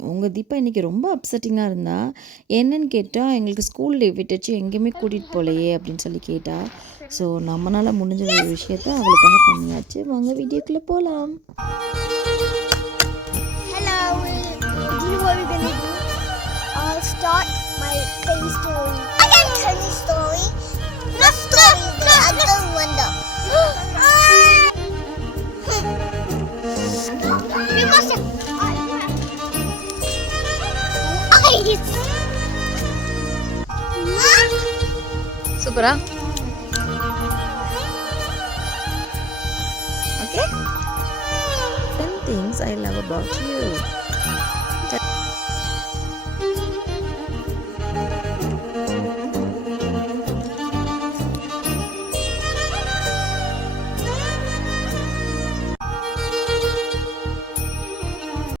உங்க தீபா இன்னைக்கு ரொம்ப அப்செட்டிங்கா இருந்தா. என்னன்னு கேட்டா, "எங்களுக்கு ஸ்கூல் லீவ் விட்டுச்சு. எங்கேயுமே கூட்டிட்டு போலயே" அப்படின்னு சொல்லி கேட்டா. ஸோ நம்மனால முடிஞ்ச ஒரு விஷயத்த அவளுக்காக பண்ணியாச்சு. வாங்க வீடியோக்குள்ள போலாம். Hello, do you know what we're gonna do? I'll start my tiny story. Again, tiny story? Not story, the other one though. We must have eyes. சூப்பரா? ஓகே. 10 things I love about you.